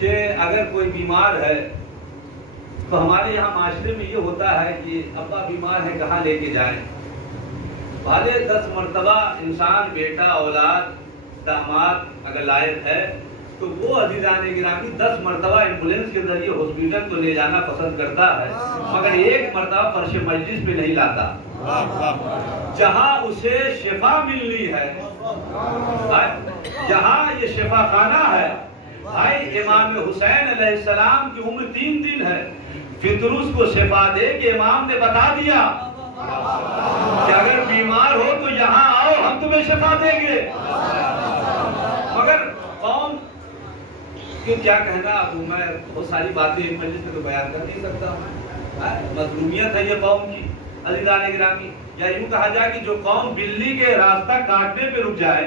कि अगर कोई बीमार है तो हमारे यहाँ माशरे में ये होता है कि अब्बा बीमार है, कहाँ लेके जाएं। भले 10 मरतबा इंसान बेटा, औलाद, दामाद अगर लायक है तो वो अजीज़ान गिरामी 10 मरतबा एम्बुलेंस के जरिए हॉस्पिटल को ले जाना पसंद करता है, मगर एक मरतबा फर्श मजलिस पे नहीं लाता जहाँ उसे शिफा मिलनी है, जहाँ ये शिफा खाना है। भाई इमाम हुसैन अलैहिस्सलाम की उम्र 3 दिन है, फितरुस को शिफा दे के इमाम ने बता दिया कि अगर बीमार हो तो यहाँ आओ, हम तुम्हें शिफा देंगे। मगर कौम कि क्या कहना, अब मैं बहुत सारी बातें एक मजलिस में तो बयान कर नहीं सकता मैं। मजलूमियत है ये कौम की अज़ीज़ान गिरामी, या यूं कहा जाए कि जो कौम बिल्ली के रास्ता काटने पे रुक जाए।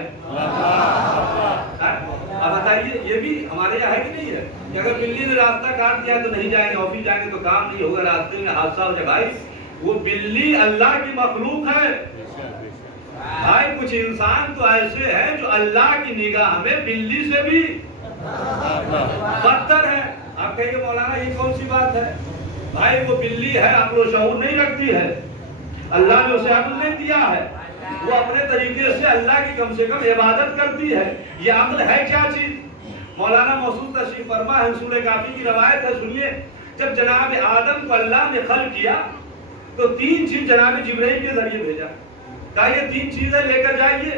अब बताइए, ये भी हमारे यहाँ है कि नहीं है कि अगर बिल्ली ने रास्ता काट दिया तो नहीं जाएंगे, ऑफिस जाएंगे तो काम नहीं होगा, रास्ते में हादसा हो जाए। भाई वो बिल्ली अल्लाह की मखलूक है। भाई कुछ इंसान तो ऐसे हैं जो अल्लाह की निगाह में बिल्ली से भी बदतर है। आप कहिए मौलाना ये कौन सी बात है? भाई वो बिल्ली है, अक्ल शऊर नहीं रखती है, अल्लाह ने उसे अक्ल नहीं दिया है, वो अपने तरीके से अल्लाह की कम से कम इबादत करती है। ये अक्ल है क्या चीज? मौलाना मौसूद तशरीफ फरमा है, सूरह काफी की रवायत है, सुनिए। जब जनाब आदम को अल्लाह ने खल्क किया तो 3 चीज जनाब जिब्राइल के जरिए भेजा, कहा ये 3 चीजें लेकर जाइए,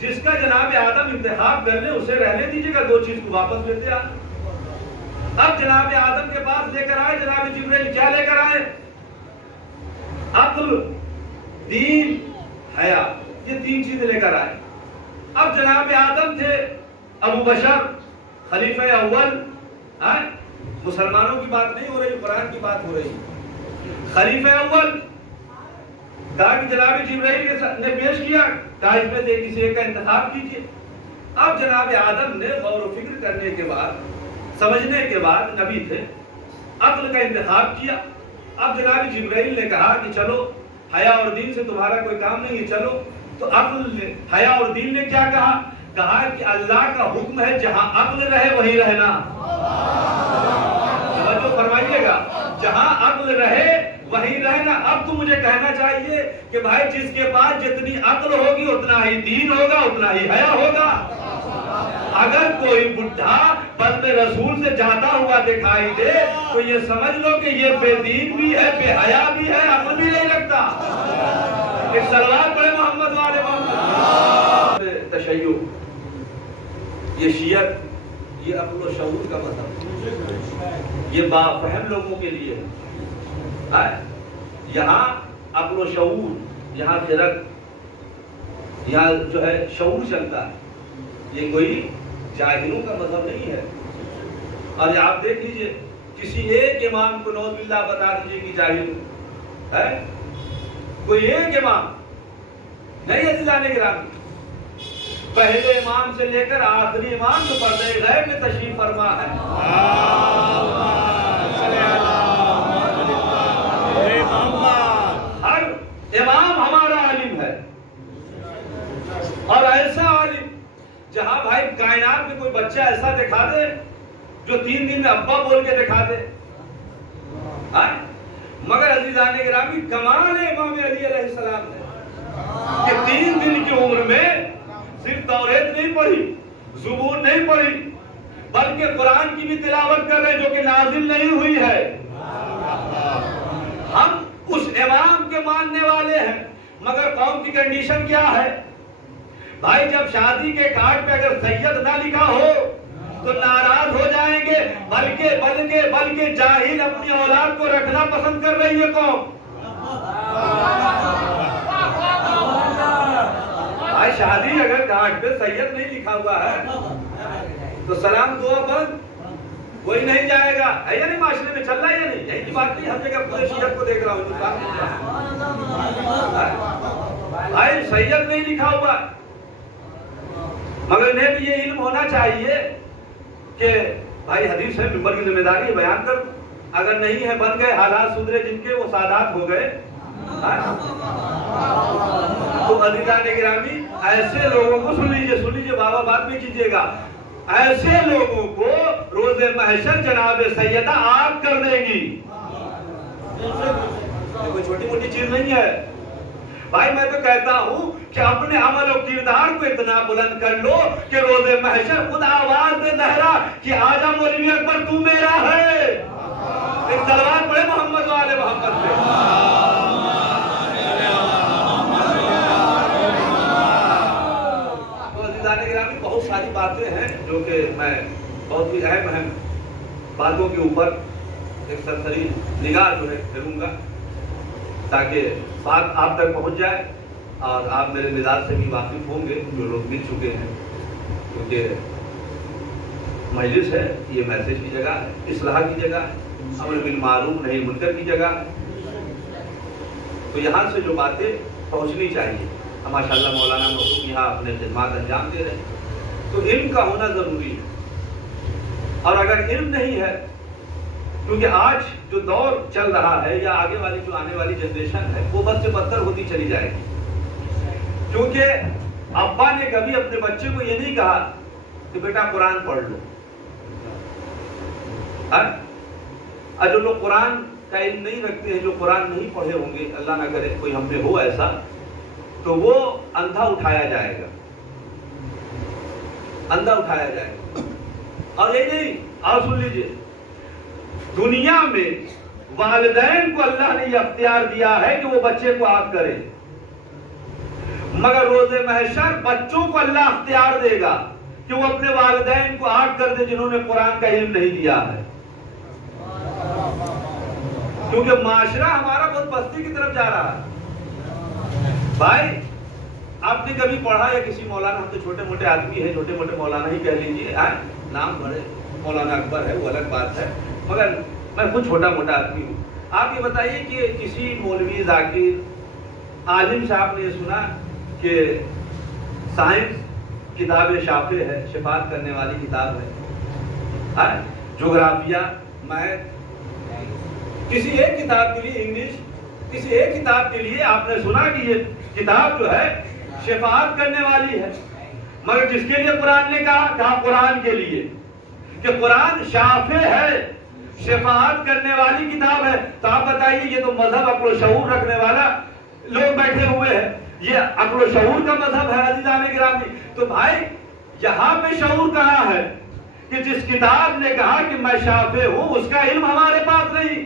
जिसका जनाब आदम इंतखाब कर ले उसे रहने दीजिएगा, 2 चीज को वापस लेते आ। अब जनाब आदम के पास लेकर आए जनाब जिब्राइल, क्या लेकर आए? अक्ल, दीन, हया, ये 3 चीजें लेकर आए। अब जनाब आदम थे अबू बशर, खलीफा अव्वल, मुसलमानों की बात नहीं हो रही, कुरान की बात हो रही। खलीफा अव्वल कहा कि जनाब जिब्राइल ने पेश किया, कहा इसमें से किसी एक का इंतखाब कीजिए। अब जनाब आदम ने गौर व फिक्र करने के बाद, समझने के बाद, नबी थे, अक्ल का इंतखाब किया। अब जनाब जिब्राइल ने कहा कि चलो हया और दीन से तुम्हारा कोई काम नहीं है, चलो। तो अक्ल, हया और दीन ने क्या कहा? कहा कि अल्लाह का हुक्म है जहां अक्ल रहे वहीं रहना। तो फरमाइएगा, जहां अक्ल रहे वहीं रहना। अब तो मुझे कहना चाहिए कि भाई जिसके पास जितनी अक्ल होगी उतना ही दीन होगा, उतना ही हया होगा। अगर कोई बुढ़ा बल्ब रसूल से जाता हुआ दिखाई दे तो ये समझ लो कि ये बेदीन भी है, बेहया भी है, अक्ल भी नहीं लगता। एक सलवार पढ़े मोहम्मद वाले मोहम्मद। तशय्युअ, ये शियत, ये अक्ल व शऊर का मतलब, ये बाफहम लोगों के लिए है। यहाँ अक्ल व शऊर, यहाँ फिरक, यहाँ जो है शऊर चलता है, ये कोई जाहिलों का मतलब नहीं है। और आप देख लीजिए, किसी एक इमाम को नौजुबिल्लाह बता दीजिए कि जाहिल है, कोई एक इमाम नहीं। अज़ीज़ान गिरामी, पहले इमाम से लेकर आखिरी इमाम तो पर्दे गैब में तशरीफ फरमा है। हर इमाम हमारा आलिम है, और ऐसा आलिम जहां भाई कायनात में कोई बच्चा ऐसा दिखा दे जो 3 दिन में अब्बा बोल के दिखा दे। मगर अज़ीज़ान गिरामी, कमाल है इमाम अली अलैहिस्सलाम ने कि 3 दिन की उम्र में सिर्फ तौरेत नहीं पढ़ी, ज़ुबूर नहीं पढ़ी, बल्कि कुरान की भी तिलावत कर रहे जो कि नाजिल नहीं हुई है। हम उस इमाम के मानने वाले हैं, मगर कौम की कंडीशन क्या है? भाई जब शादी के कार्ड पे अगर सैयद ना लिखा हो तो नाराज हो जाएंगे, बल्कि जाहिल अपनी औलाद को रखना पसंद कर रही है कौम। भाई शादी अगर कार्ड पे सैयद नहीं लिखा हुआ है तो सलाम दुआ बंद, कोई नहीं जाएगा। है या नहीं? माशरे में चल रहा है या नहीं? यही की बात नहीं, हर जगह पूरे शियत को देख रहा हूँ। भाई सैयद नहीं लिखा हुआ, मगर इन्हें भी ये इल्म होना चाहिए कि भाई हदीस है, मिंबर की जिम्मेदारी है, बयान कर। अगर नहीं है, बन गए, हालात सुधरे जिनके, वो सादात हो गए। तो अज़ीज़ान गिरामी, ऐसे लोगों को सुन लीजिए बाबा, बात नहीं कीजिएगा। ऐसे लोगों को रोज़े महशर जनाब सैयदा आग कर देगी। कोई छोटी मोटी चीज नहीं है भाई। मैं तो कहता हूं कि अपने अमल और किरदार को इतना बुलंद कर लो कि रोज़े महशर खुद आवाज दे दहरा कि आजा मौलवी अकबर तू मेरा है। एक सलवात पढ़े मोहम्मद वाले मोहम्मद पे। बहुत सारी बातें हैं जो कि मैं बहुत ही अहम बातों के ऊपर एक सरसरी निगाह जो है करूंगा ताकि बात आप तक पहुंच जाए और आप मेरे मिजाज से भी वाकिफ होंगे जो लोग मिल चुके हैं, क्योंकि मजलिस है, ये मैसेज की जगह है, इस्लाह की जगह है, अमर बिल मारूफ नहीं मुनकर की जगह है। तो यहाँ से जो बातें पहुँचनी चाहिए, माशाअल्लाह मौलाना मौसूफ यहाँ अपने खिदमत अंजाम दे रहे हैं। तो इल्म का होना जरूरी है। और अगर इल्म नहीं है, क्योंकि आज जो दौर चल रहा है या आगे वाली जो आने वाली जनरेशन है वो बद से बदतर होती चली जाएगी, क्योंकि अब्बा ने कभी अपने बच्चे को ये नहीं कहा कि बेटा कुरान पढ़ लो। और जो लोग कुरान का इल्म नहीं रखते हैं, जो कुरान नहीं पढ़े होंगे, अल्लाह ना करे कोई हम में हो ऐसा, तो वो अंधा उठाया जाएगा, अंधा उठाया जाएगा। और ये नहीं, और सुन लीजिए, दुनिया में वालिदैन को अल्लाह ने यह अख्तियार दिया है कि वो बच्चे को आग करे, मगर रोज़े महशर बच्चों को अल्लाह अख्तियार देगा कि वो अपने वालिदैन को आग कर दे जिन्होंने कुरान का इल्म नहीं दिया है। क्योंकि माशरा हमारा बहुत पस्ती की तरफ जा रहा है। भाई आपने कभी पढ़ा या किसी मौलाना, हम तो छोटे मोटे आदमी है, छोटे मोटे मौलाना ही कह लीजिए, नाम बड़े मौलाना अकबर है वो अलग बात है, मगर मैं खुद छोटा मोटा आदमी हूँ। आप ये बताइए कि किसी मौलवी जाकिर आलिम साहब ने सुना कि साइंस किताब शाफे है, शिफात करने वाली किताब है, जोग्राफिया, मैथ, किसी एक किताब के लिए, इंग्लिश, किसी एक किताब के लिए आपने सुना कि ये किताब जो है शिफात करने वाली है, मगर जिसके लिए कुरान ने कहा कुरान के लिए कि कुरान शाफे है, शिफात करने वाली किताब है। तो आप बताइए, ये तो मजहब अक्ल शऊर रखने वाला लोग बैठे हुए हैं, ये अक्ल शऊर का मजहब है अज़ीज़ान गिरामी। तो भाई यहाँ पे शऊर कहाँ है कि जिस किताब ने कहा कि मैं शाफे हूं उसका इल्म हमारे पास नहीं,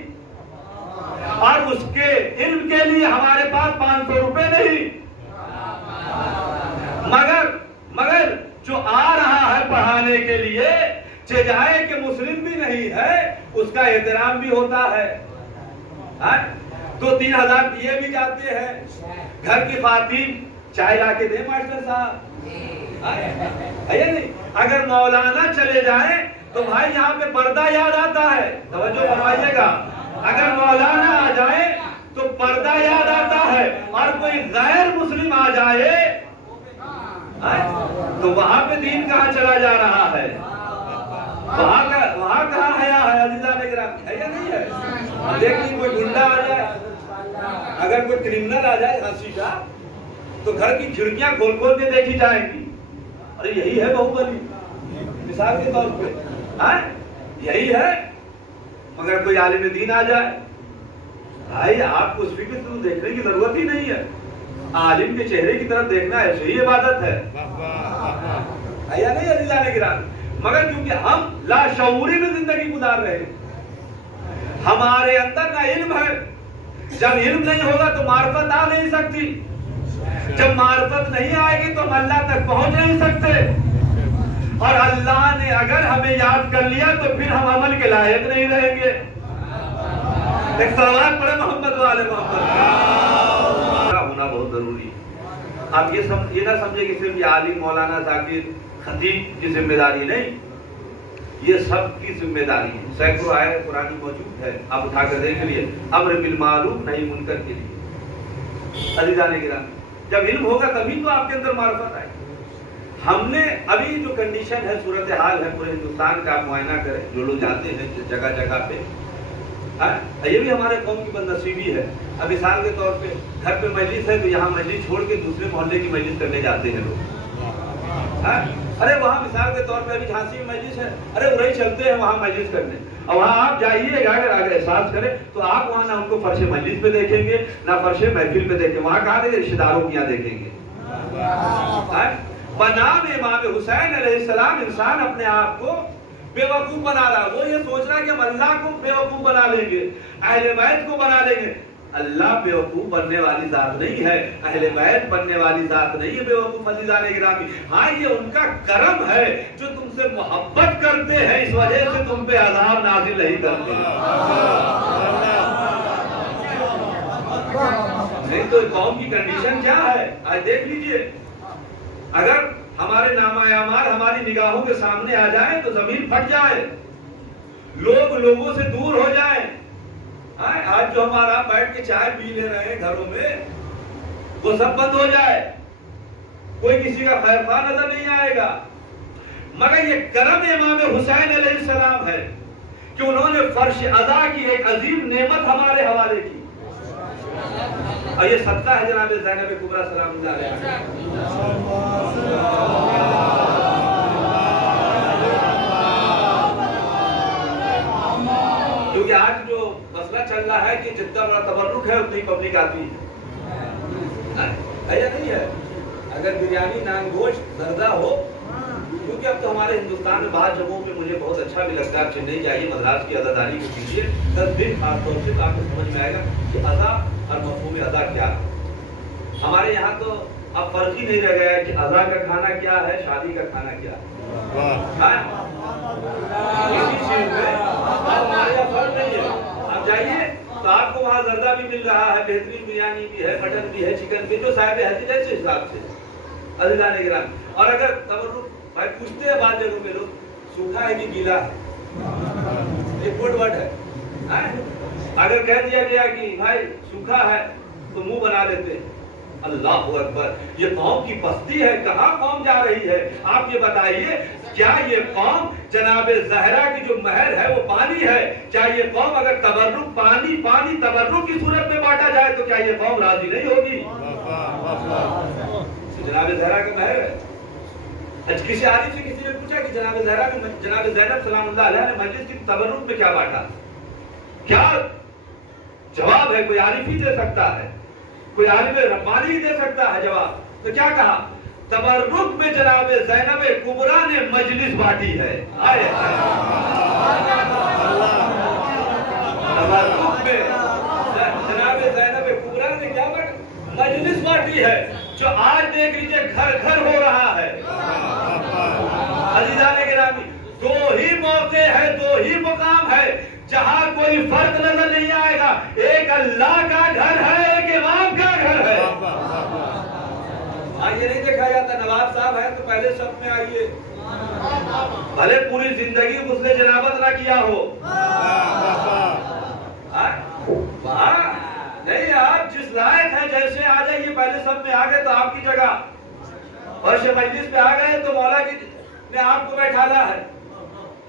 और उसके इल्म के लिए हमारे पास 500 रुपए नहीं, मगर जो आ रहा है पढ़ाने के लिए, चाहे कि मुस्लिम भी नहीं है, उसका एहतराम भी होता है। 2-3 हजार दिए भी जाते हैं, घर की खातिन चाय ला के दे मास्टर साहब, है नहीं। अगर मौलाना चले जाए तो भाई यहाँ पे पर्दा याद आता है, तवज्जो फरमाइएगा। अगर मौलाना आ जाए तो पर्दा याद आता है, और कोई गैर मुस्लिम आ जाए तो वहां पे दीन कहाँ चला जा रहा है, वहां कहाँ हया है अज़ीज़ान गिरामी, है या नहीं है। देखिए कोई गुंडा आ जाए, अगर कोई क्रिमिनल आ जाए हंसी का, तो घर की खिड़कियां खोल खोल के देखी जाएंगी, अरे यही है बाहुबली, मिसाल के तौर पे, यही है। मगर कोई आलिम दीन आ जाए, भाई आपको उस फिक्र से देखने की जरूरत ही नहीं है, आलिम के चेहरे की तरफ देखना ऐसे ही इबादत है या नहीं अज़ीज़ान गिरामी। मगर क्योंकि हम लाशऊरी में जिंदगी गुजार रहे हैं, हमारे अंदर ना इल्म है, जब इल्म नहीं होगा तो मार्फत आ नहीं सकती, जब मार्फत नहीं आएगी तो हम अल्लाह तक पहुंच नहीं सकते, और अल्लाह ने अगर हमें याद कर लिया तो फिर हम अमल के लायक नहीं रहेंगे। एक सवाल पढ़े मोहम्मद वाले मोहम्मद होना बहुत जरूरी है। आप ये ना समझे कि सिर्फ ये आलिम मौलाना जाकिर खतीब की जिम्मेदारी नहीं, ये सब की जिम्मेदारी है। सैकड़ों आयत कुरानी मौजूद है, आप उठाकर देख लिए, अम्र बिल मारूफ नहीं मुनकर के लिए। अज़ीज़ान गिरामी, जब इल्म होगा तभी तो आपके अंदर मार्फत आएगी। हमने अभी जो कंडीशन है, सूरत हाल है पूरे हिंदुस्तान का, आप मुआयना करें, जो लोग जाते हैं जगह जगह पे, ये भी हमारे कौम की बदनसीबी है। अब मिसाल के तौर पे घर पे मजलिस है तो यहाँ मजलिस छोड़ के दूसरे मोहल्ले की मजलिस करने जाते हैं लोग, अरे वहाँ मिसाल के तौर पे अभी झांसी में मस्जिद है, अरे वही चलते हैं वहाँ मस्जिद करने, और वहाँ आप जाइएगा अगर एहसास करें तो आप वहाँ ना उनको फर्श मस्जिद पे देखेंगे ना फर्श महफिल पे देखेंगे, वहाँ कहाँ देखेंगे, रिश्तेदारों की यहाँ देखेंगे। बनाम इमाम हुसैन अलैहिस्सलाम इंसान अपने आप को बेवकूफ बना रहा, वो ये सोच रहा है कि हम अल्लाह को बेवकूफ बना लेंगे, अहले बैत को बना लेंगे। अल्लाह बेवकूफ बनने वाली जात नहीं है, अहले बैत बनने वाली जात नहीं है बेवकूफ अज़ीज़ान गिरामी। हाँ, ये उनका करम है जो तुमसे मोहब्बत करते हैं, इस वजह से तुम पे अज़ाब नाज़िल नहीं करते। नहीं तो कौम की कंडीशन क्या है आज देख लीजिए। अगर हमारे नामा-ए-आमाल हमारी निगाहों के सामने आ जाए तो जमीन फट जाए, लोग लोगों से दूर हो जाए। आज जो हमारा बैठ के चाय पी ले रहे हैं घरों में, वो सब बंद हो जाए, कोई किसी का खैरखा नजर नहीं आएगा। मगर ये करम इमाम हुसैन अलैहिस्सलाम है कि उन्होंने फर्श अदा की एक अजीम नेमत हमारे हवाले की, और ये सत्ता है जनाब ज़ैनब कुबरा सलामुल्लाह अलैहा। क्योंकि आज जो मसला चल रहा है कि जितना बड़ा तबर्रुक है उतनी पब्लिक आती है या नहीं है। अगर बिरयानी नान गोश्त जर्दा हो, क्योंकि अब तो हमारे हिंदुस्तान में बाहर जगहों पे मुझे बहुत अच्छा भी लगता है, आप चेन्नई जाइए, मद्रास की अदादारी को कीजिए 10 दिन खासतौर से, तो आपको समझ में आएगा कि अदा और मफ़हूम अदा क्या है। हमारे यहाँ तो अब फर्क ही नहीं रह गया है कि अदा का खाना क्या है, शादी का खाना क्या है। किसी चीज में हमारे यहाँ फर्क नहीं है। आप जाइए तो आपको वहाँ जर्दा भी मिल रहा है, बेहतरीन बिरयानी भी है, मटन भी है, चिकन भी, जो साहिब है जैसे हिसाब से अज़ीज़ान गिरामी। और अगर तबर्रुक भाई पूछते हैं बाद जगहों में लोग, सूखा है कि गीला है, एक गुड वर्ड है। अगर कह दिया गया कि भाई सूखा है तो मुंह बना लेते हैं। अल्लाह अकबर, ये कौम की बस्ती है, कहाँ कौम जा रही है? आप ये बताइए, क्या ये कौम जनाब ज़हरा की जो महर है वो पानी है? क्या ये कौम अगर तबर्रुक पानी तबर्रुक की सूरत में बांटा जाए तो क्या ये कौम राजी नहीं होगी? जनाब ज़हरा का महर है। आज किसी आलिम से किसी ने पूछा कि जनाब ज़हरा ने, जनाब ज़ैनब सलामुल्लाह अलैहा ने मस्जिद की तबर्रुक में क्या बांटा? क्या जवाब है? कोई आलिम ही दे सकता है, कोई आलिम रब्बानी ही दे सकता है जवाब। तो क्या कहा? तबर्रुक में जनाब ज़ैनब कुबरा ने मजलिस बांटी है। तबर्रुक में जनाब ज़ैनब कुबरा ने क्या मजलिस बांटी है, जो आज देख लीजिए घर घर हो रहा है। अज़ीज़ान गिरामी, दो ही मौके हैं, दो ही मुकाम है जहां कोई फर्क नजर नहीं आएगा। एक अल्लाह का घर है, एक इमाम का घर है। हाँ, ये नहीं देखा जाता नवाब साहब है तो पहले सब में आइए, भले पूरी जिंदगी उसने जनाबत ना किया हो। नहीं, आप जिस लायक है जैसे आ जाइए, पहले सब में आ गए तो आपकी जगह फर्श मजलिस पे आ गए तो मौला की ने आपको बैठाला है।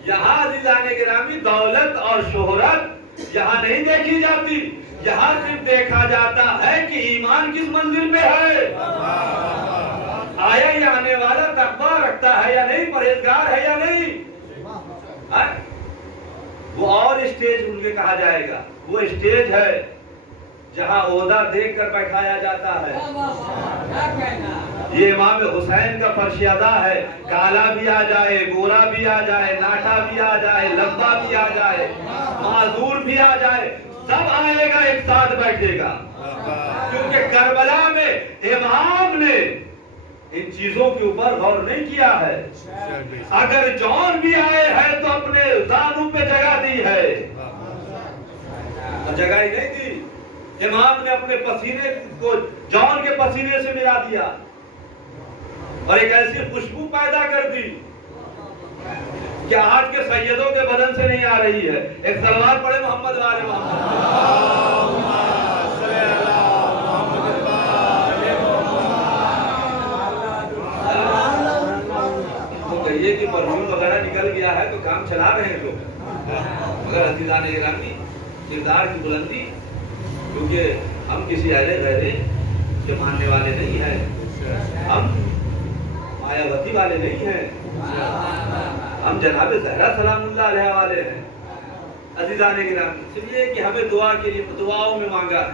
यहाँ अज़ीज़ान गिरामी, दौलत और शोहरत यहाँ नहीं देखी जाती, यहाँ सिर्फ देखा जाता है कि ईमान किस मंजिल में है। आया ये आने वाला तकवा रखता है या नहीं, परहेजगार है या नहीं। वो और स्टेज उनके कहा जाएगा, वो स्टेज है जहां ओहदा देखकर बैठाया जाता है। ये इमाम हुसैन का फर्श अदा है, काला भी आ जाए, गोरा भी आ जाए, नाटा भी आ जाए, लंबा भी आ जाए, माजूर भी आ जाए, सब आएगा, एक साथ बैठेगा। क्योंकि करबला में इमाम ने इन चीजों के ऊपर गौर नहीं किया है। अगर जौन भी आए हैं तो अपने दानों पे जगह दी है, जगह ही नहीं दी। इमाम ने अपने पसीने को जौन के पसीने से मिला दिया और एक ऐसी खुशबू पैदा कर दी कि आज के सैयदों के बदन से नहीं आ रही है। एक सलवार पड़े मोहम्मद वाले मोहम्मद। तो कहिए कि परफ्यूम वगैरह निकल गया है तो काम चला रहे हैं लोग। मगर अज़ीज़ान गिरामी, किरदार की बुलंदी, क्योंकि हम किसी अहले गैरे के मानने वाले नहीं हैं, हम मायावती वाले नहीं हैं, हम जनाब ज़हरा सलामुल्लाह अलैहा वाले हैं। अज़ीज़ान गिरामी, इसलिए कि हमें दुआ के लिए दुआओं में मांगा है,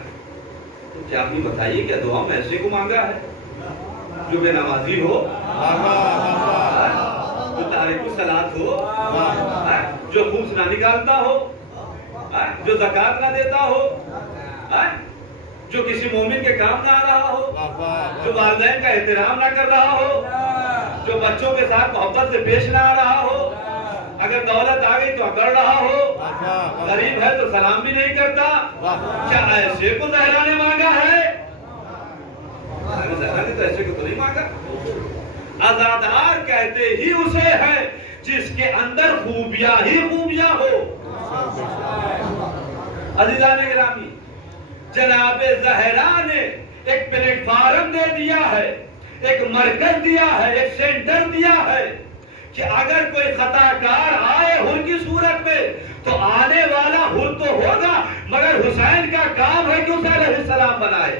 तो क्या आप बताइए क्या दुआओं में ऐसे को मांगा है जो बेनमाजी हो, जो तारिकुस सलात हो, जो खून से ना निकालता हो, जो ज़कात ना देता हो, जो किसी मोमिन के काम ना आ रहा हो, जो वालिदैन का एहतराम ना कर रहा हो, जो बच्चों के साथ मोहब्बत से पेश ना आ रहा हो, अगर दौलत आ गई तो अकड़ रहा हो, गरीब है तो सलाम भी नहीं करता, क्या ऐसे को ज़हरा ने मांगा है? ज़हरा ने तो ऐसे को तो नहीं मांगा। अज़ादार कहते ही उसे है जिसके अंदर खूबियां ही खूबियां हो। अज़ीज़ान गिरामी, जनाबे ज़हरा ने एक प्लेटफार्म दे दिया है, एक मरकज दिया है, एक सेंटर दिया है कि अगर कोई खताकार आए हुर की सूरत में तो आने वाला हुर तो होगा, मगर हुसैन का काम है कि उसे अलैहिस्सलाम बनाए।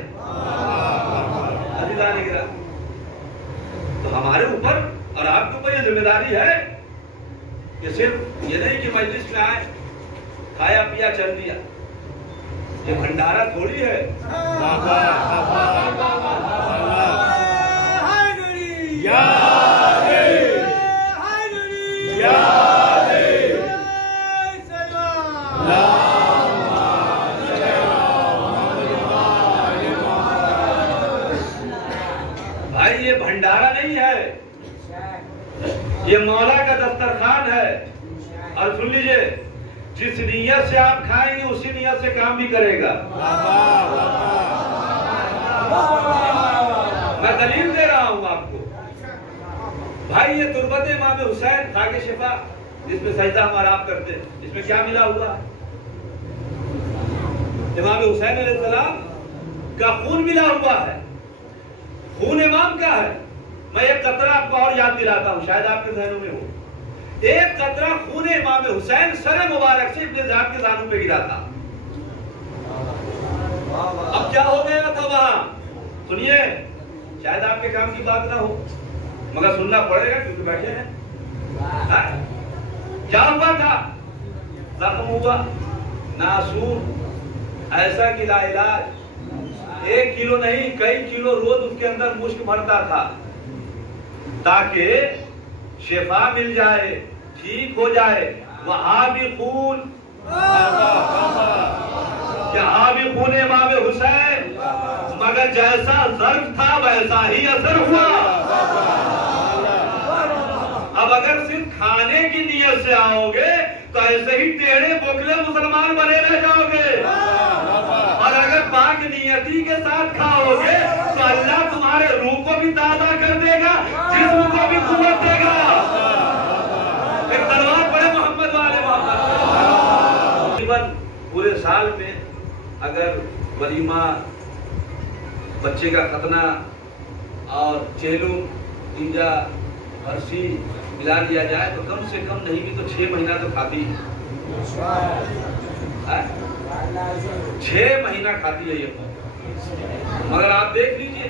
अज़ीज़ान गिरामी, तो हमारे ऊपर और आपके ऊपर ये जिम्मेदारी है कि सिर्फ ये नहीं कि मजलिस में आए, खाया पिया चल दिया, ये भंडारा थोड़ी है। भाई ये भंडारा नहीं है, ये मौला का दस्तरखान है। और सुन लीजिए, जिस नियत से आप खाएंगे उसी नियत से काम भी करेगा। मैं दलील दे रहा हूं आपको। भाई ये तुर्बत इमाम हुसैन खाके शिफा, जिसमें सजदा हमारा आप करते हैं, इसमें क्या मिला हुआ है? इमाम हुसैन अलैहिस्सलाम का खून मिला हुआ है। खून इमाम का है। मैं एक कतरा आपको और याद दिलाता हूं, शायद आपके जहनों में हो। एक कतरा खून इमाम हुसैन सर मुबारक से इब्ने ज़ियाद के दानों पे गिरा था। अब क्या हो गया था वहां? सुनिए, शायद आपके काम की बात ना हो, मगर सुनना पड़ेगा क्योंकि बैठे हैं। क्या हुआ था? जख्म हुआ, नासूर, ऐसा कि लाइलाज, 1 किलो नहीं कई किलो रोज उसके अंदर मुश्क भरता था ताकि शिफा मिल जाए, ठीक हो जाए। वहां भी खून, यहाँ भी खून इमाम हुसैन, मगर जैसा ज़र्फ था वैसा ही असर हुआ। अब अगर सिर्फ खाने की नीयत से आओगे तो ऐसे ही टेढ़े बोखले मुसलमान बने रह जाओगे, और अगर पाक नियति के साथ खाओगे तो अल्लाह तुम्हारे रूह को भी ताज़ा कर देगा, जिस्म को भी कुव्वत देगा। एक तलवार पड़े मोहम्मद वाले मोहम्मद। जीवन पूरे साल में अगर वलीमा, बच्चे का खतना और चेलू, तीजा, बरसी मिला लिया जाए तो कम से कम नहीं भी तो 6 महीना तो खाती है। 6 महीना खाती है ये। मगर आप देख लीजिए,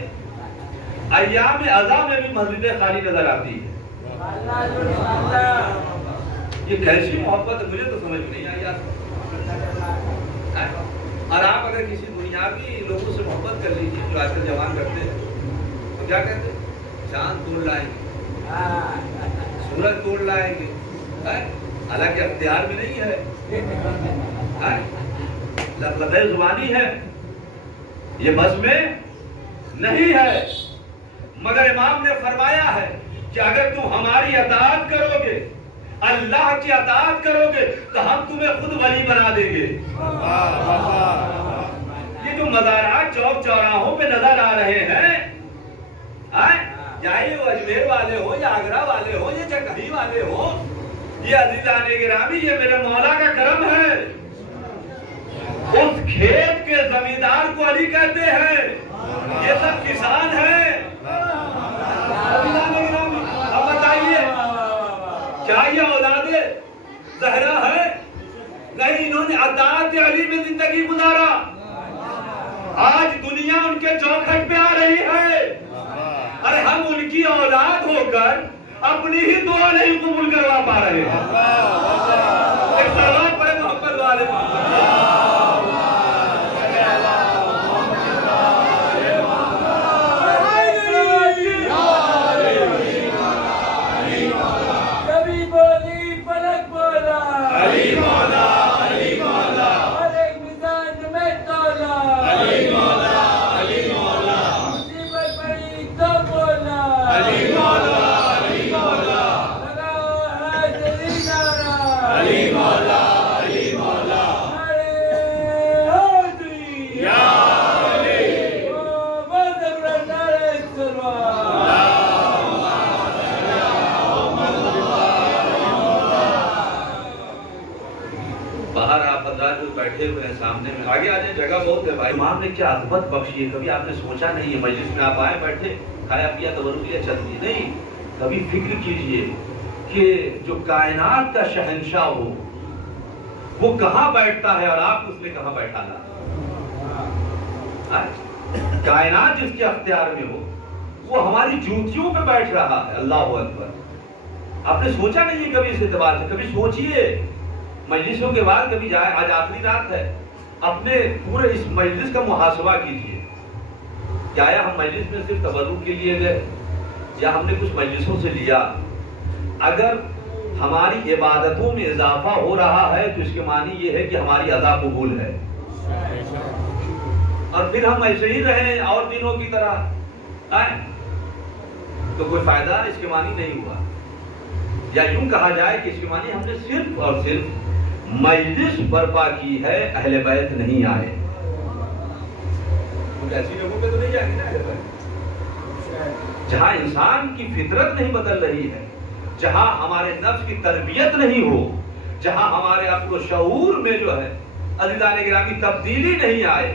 अय्याम अज़ा में भी मस्जिदें खाली नजर आती है। ये कैसी मोहब्बत है, मुझे तो समझ में नहीं आई यार। और आप अगर किसी दुनियावी लोगों से मोहब्बत कर लीजिए, जो आजकल जवान करते हैं, तो क्या कहते हैं? चांद तोड़ लाएंगे, सूरज तोड़ लाएंगे, हालांकि अख्तियार में नहीं है, लफ्ज़ ज़ुबानी है, ये बस में नहीं है। मगर इमाम ने फरमाया है कि अगर तुम हमारी अताअत करोगे, अल्लाह की अताअत करोगे, तो हम तुम्हें खुद वली बना देंगे। ये जो मज़ारात चौक चौराहों पे नजर आ रहे हैं, चाहे वो अजमेर वाले हो या आगरा वाले हो या चकही वाले हो, ये अज़ीज़ान गिरामी, ये मेरे मौला का करम है। उस खेत के जमींदार को अली कहते हैं, ये सब किसान हैं। अब बताइए, क्या ये औलादे ज़हरा है? नहीं, इन्होंने अताअत अली में जिंदगी गुजारा। आज दुनिया उनके चौखट पे आ रही है। अरे हम उनकी औलाद होकर अपनी ही दुआ नहीं कबूल करवा पा रहे हैं। एक सलाम पढ़े मोहम्मद वाले बैठे हुए हैं सामने में, आगे आ जाए, जगह बहुत है भाई। इमाम ने क्या अदबत बख्शी है, कभी आपने सोचा नहीं है मजलिस में आप आए, बैठे, खाया पिया, तवरुक लिया, चल दिए, नहीं, कभी फिक्र कीजिए कि जो कायनात का शहंशाह हो वो कहाँ बैठता है और आप उसने कहाँ बैठाना। कायनात जिसके अख्तियार में हो वो हमारी जूतियों पे बैठ रहा है। अल्लाह अकबर। आपने सोचा नहीं है कभी इस एतबार से? कभी सोचिए मजलिसों के बाद, कभी जाए, आज आखिरी रात है, अपने पूरे इस मजलिस का मुहासबा कीजिए। क्या हम मजलिस में सिर्फ तबर्रुक के लिए गए या हमने कुछ मजलिसों से लिया? अगर हमारी इबादतों में इजाफा हो रहा है तो इसके मानी ये है कि हमारी अदा कबूल है, और फिर हम ऐसे ही रहे और दिनों की तरह आए तो कोई फायदा इसके मानी नहीं हुआ। या यूं कहा जाए कि इसके मानी हमने सिर्फ और सिर्फ मजलिस बर्पा की है, अहले बैत नहीं आए। कुछ ऐसी लोगों पे तो नहीं जाएंगे ना अहले बैत, जहां इंसान की फितरत नहीं बदल रही है, जहां हमारे नफ्स की तरबियत नहीं हो, जहां हमारे अक्ल शऊर में जो है अज़ीज़ान गिरामी तब्दीली नहीं आए।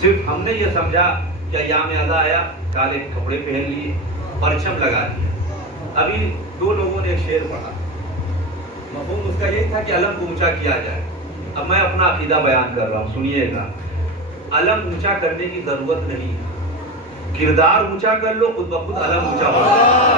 सिर्फ हमने ये समझा कि अय्याम अज़ा आया, काले कपड़े पहन लिए, परचम लगा दिया। अभी दो लोगों ने एक शेर पढ़ा, मफ़हूम उसका यही था कि अलम को ऊंचा किया जाए। अब मैं अपना अकीदा बयान कर रहा हूँ, सुनिएगा। अलम ऊंचा करने की जरूरत नहीं है, किरदार ऊंचा कर लो, खुद ब खुद अलम ऊंचा हो जाएगा।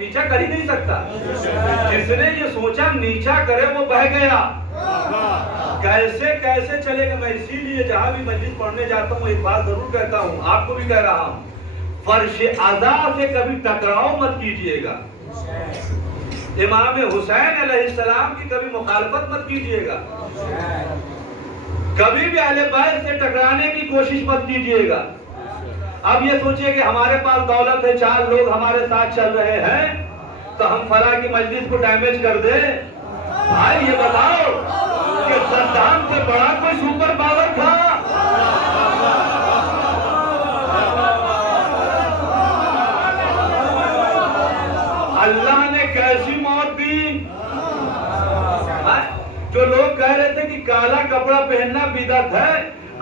नीचा कर ही नहीं सकता। जिसने ये सोचा नीचा करे वो बह गया। कैसे कैसे चलेगा। मैं इसीलिए जहां भी मजलिस पढ़ने जाता हूँ एक बात जरूर कहता हूँ, आपको भी कह रहा हूँ, फर्श अज़ा से कभी टकराव मत कीजिएगा। इमाम हुसैन अलैहिस्सलाम की कभी मुखालफत मत कीजिएगा। कभी भी अहले बैत से टकराने की कोशिश मत कीजिएगा। अब ये सोचिए कि हमारे पास दौलत है, 4 लोग हमारे साथ चल रहे हैं, तो हम फला की मजलिस को डैमेज कर दे। भाई ये बताओ कि सद्दाम से बड़ा कोई सुपर पावर था? अल्लाह ने कैसी मौत दी? जो लोग कह रहे थे कि काला कपड़ा पहनना बिदअत है,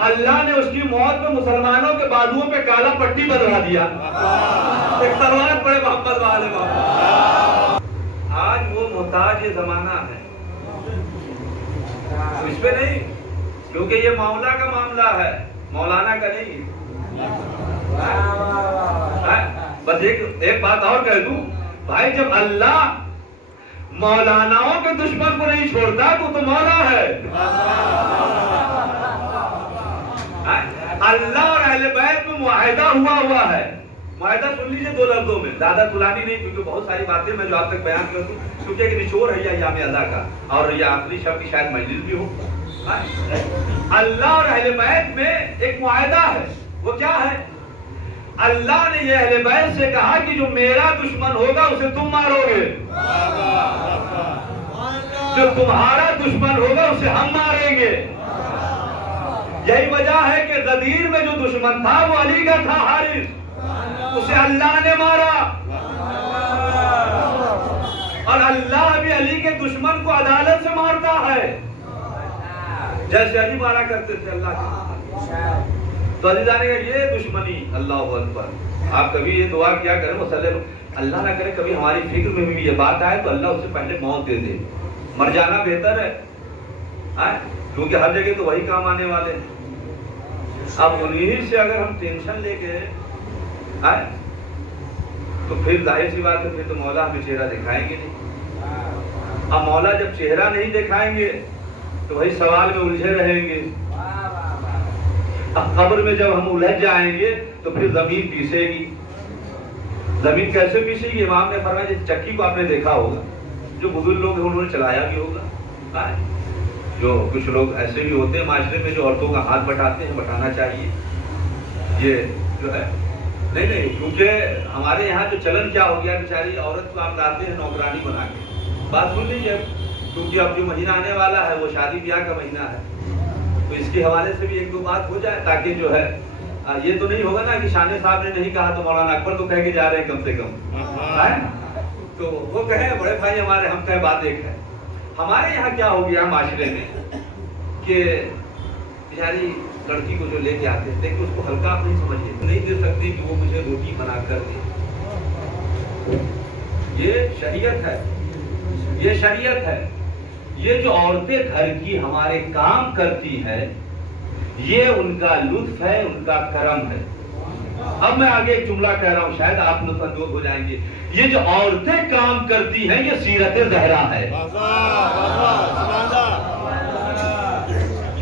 अल्लाह ने उसकी मौत में मुसलमानों के बाजुओं पे काला पट्टी बदला दिया। एक तलवार पड़े मोहम्मद वाले बाबा। आज वो मोहताज ये जमाना है, इस पे नहीं, क्योंकि ये मौला का मामला है, मौलाना का नहीं। बस एक बात और कह दूं भाई, जब अल्लाह मौलानाओं के दुश्मन को नहीं छोड़ता तो मौला है। अल्लाह और अहले बैत में मुआहिदा हुआ है। मुआहिदा सुन लीजिए 2 लफ्जों में, ज्यादा तुलानी नहीं, क्योंकि बहुत सारी बातें मैं जो आप तक बयान कर दूं, क्योंकि एक निचोड़ है अय्याम अज़ा का, और ये आखिरी शब्द की शायद मजलिस भी हो। अल्लाह और अहले बैत में एक मुआहिदा है। वो क्या है? अल्लाह ने ये अहले बैत से कहा कि जो मेरा दुश्मन होगा उसे तुम मारोगे, जो तुम्हारा दुश्मन होगा उसे हम मारेंगे। यही वजह है कि गदीर में जो दुश्मन था वो अली का था, हारिस, उसे अल्लाह ने मारा। और अल्लाह भी अली के दुश्मन को अदालत से मारता है, जैसे अली मारा करते थे अल्लाह के। तो अजीज़ान ये दुश्मनी, अल्लाह अकबर। आप कभी ये दुआ क्या करें, वसल्लम अल्लाह ना करे कभी हमारी फिक्र में भी ये बात आए तो अल्लाह उससे पहले मौत दे दे, मर जाना बेहतर है, क्योंकि हर जगह तो वही काम आने वाले हैं। अब उन्हीं से अगर हम टेंशन लेके आए तो फिर जाहिर सी बात है, फिर तो मौला हमें चेहरा दिखाएंगे नहीं। अब मौला जब चेहरा नहीं दिखाएंगे तो वही सवाल में उलझे रहेंगे। अब कब्र में जब हम उलझ जाएंगे तो फिर जमीन पीसेगी। जमीन कैसे पीसेगी? इमाम ने फरमाया, जिस चक्की को आपने देखा होगा, जो बुजुर्ग लोग हैं उन्होंने चलाया भी होगा। जो कुछ लोग ऐसे भी होते हैं माशरे में जो औरतों का हाथ बटाते हैं, बटाना चाहिए। ये जो है नहीं, क्योंकि हमारे यहाँ जो चलन क्या हो गया, बेचारी औरत को आप लाते हैं नौकरानी बना के। बात सुन लीजिए, क्योंकि अब जो महीना आने वाला है वो शादी ब्याह का महीना है, तो इसके हवाले से भी एक दो बात हो जाए, ताकि जो है ये तो नहीं होगा ना कि शाने साहब ने नहीं कहा तो मौलाना अकबर तो कह के जा रहे हैं कम से कम, तो वो कहे बड़े भाई हमारे, हम कहे बात एक है। हमारे यहाँ क्या हो गया माशरे में कि बेचारी लड़की को जो लेके आते हैं, देखिए उसको हल्का आप नहीं समझिए, नहीं दे सकती कि वो मुझे रोटी बना कर दे। ये शरीयत है, ये शरीयत है। ये जो औरतें घर की हमारे काम करती है, ये उनका लुत्फ है, उनका करम है। अब मैं आगे एक जुमला कह रहा हूँ, शायद आप लुत्फानंदोज हो जाएंगे। ये जो औरतें काम करती हैं, ये सीरत ज़हरा है।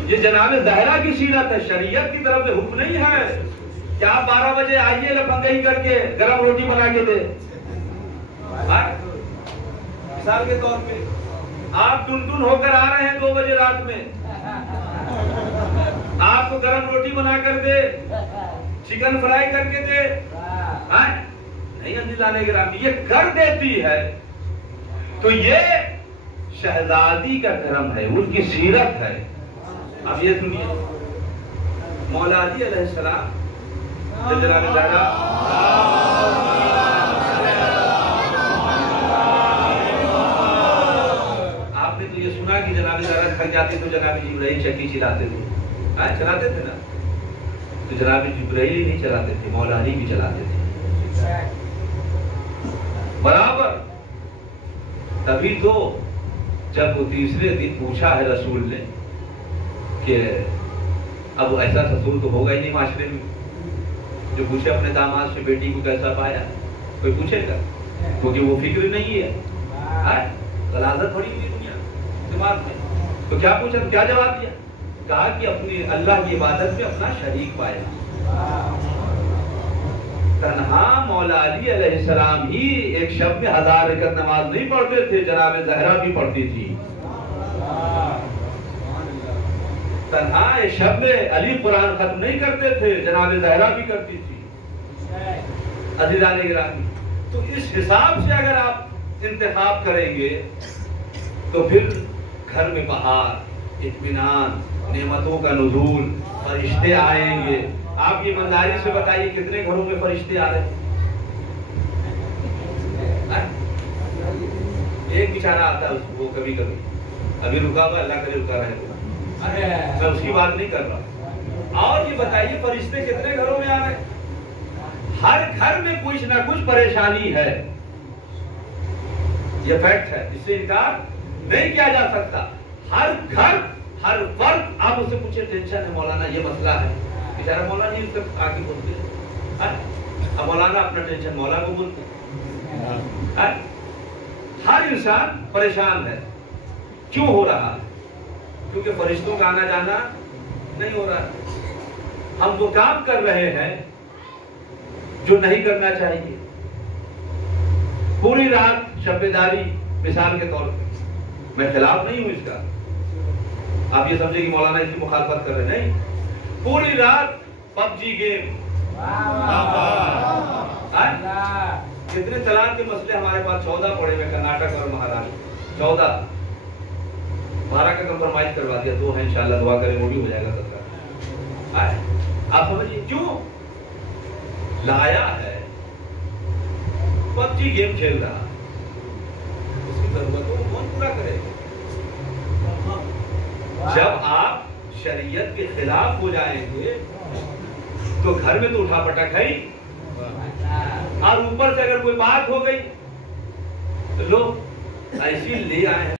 ये जनाब ज़हरा की सीरत है, शरीयत की तरफ से हुक्म नहीं है कि आप 12 बजे आइए लफंगई करके गरम रोटी बना के दे। मिसाल के तौर पे आप टुनटुन होकर आ रहे हैं 2 बजे रात में, आपको गरम रोटी बना कर दे, चिकन फ्राई करके दे, नहीं अजीज़ान गिरामी, ये कर देती है तो ये शहजादी का करम है, उनकी सीरत है। अब ये सुनिए, मौला अली अलैहिस्सलाम जनाब ज़हरा आपने तो ये सुना कि जनाब ज़हरा थक जाते तो जनाब जिब्राइल चक्की चलाते थे, चलाते थे ना, तो जनाब जिब्राइल नहीं चलाते थे, मौला अली भी चलाते थे बराबर। तभी तो जब वो तीसरे दिन पूछा है रसूल ने कि अब ऐसा ससुर तो होगा ही नहीं माशरे में जो पूछे अपने दामाद से बेटी को कैसा पाया, कोई पूछेगा? क्योंकि वो फिक्र नहीं है, गलाजत पड़ी हुई दुनिया दिमाग में। तो क्या पूछा, क्या जवाब दिया? कहा कि अपनी अल्लाह की इबादत में अपना शरीक पाया। तन्हा मौला अली अलैहिस्सलाम ही एक शब में 1000 रकअत नमाज नहीं पढ़ते थे, जनाब ज़हरा भी पढ़ती थी। तन्हा एक शब में अली कुरान खत्म नहीं करते थे, जनाब ज़हरा भी करती थी। अज़ीज़ान गिरामी, तो इस हिसाब से अगर आप इंतखाब करेंगे तो फिर घर में बहार, इत्मीनान, नेमतों का नुज़ूल, फरिश्ते आएंगे। आप ये ईमानदारी से बताइए कितने घरों में फरिश्ते आ रहे हैं? एक बेचारा आता है वो कभी कभी, अभी रुका हुआ, अल्लाह करे रुका रहे, मैं उसकी बात नहीं कर रहा। और ये बताइए फरिश्ते कितने घरों में आ रहे हैं? हर घर में कुछ ना कुछ परेशानी है, ये फैक्ट है, इससे इनकार नहीं किया जा सकता। हर घर, हर फर्द, आप उससे पूछे टेंशन है मौलाना, ये मसला है, बेचारा मौलाना जी उससे आगे बोलते हैं, अब मौलाना अपना टेंशन मौला को बोलते हैं। हर इंसान परेशान है, क्यों हो रहा है? क्योंकि फरिश्तों का आना जाना नहीं हो रहा। हम वो काम कर रहे हैं जो नहीं करना चाहिए। पूरी रात शब्बेदारी, मिसाल के तौर पे, मैं खिलाफ नहीं हूं इसका, आप ये समझे कि मौलाना इसकी मुखालफत कर रहे, नहीं। पूरी रात पबजी गेम, कितने तलाक के मसले हमारे पास 14 पड़े हुए, कर्नाटक और महाराष्ट्र 14, 12 का कंप्रोमाइज करवा दिया, 2 है इंशाल्लाह, दुआ करें वो भी हो जाएगा 17। आप समझिए क्यों लाया है? पबजी गेम खेल रहा है, उसकी जरूरतों को कौन पूरा करेगा? जब आप शरीयत के खिलाफ हो जाएंगे तो घर में तो उठा पटक है ही, और ऊपर से अगर कोई बात हो गई तो लोग ऐसी ले आए हैं।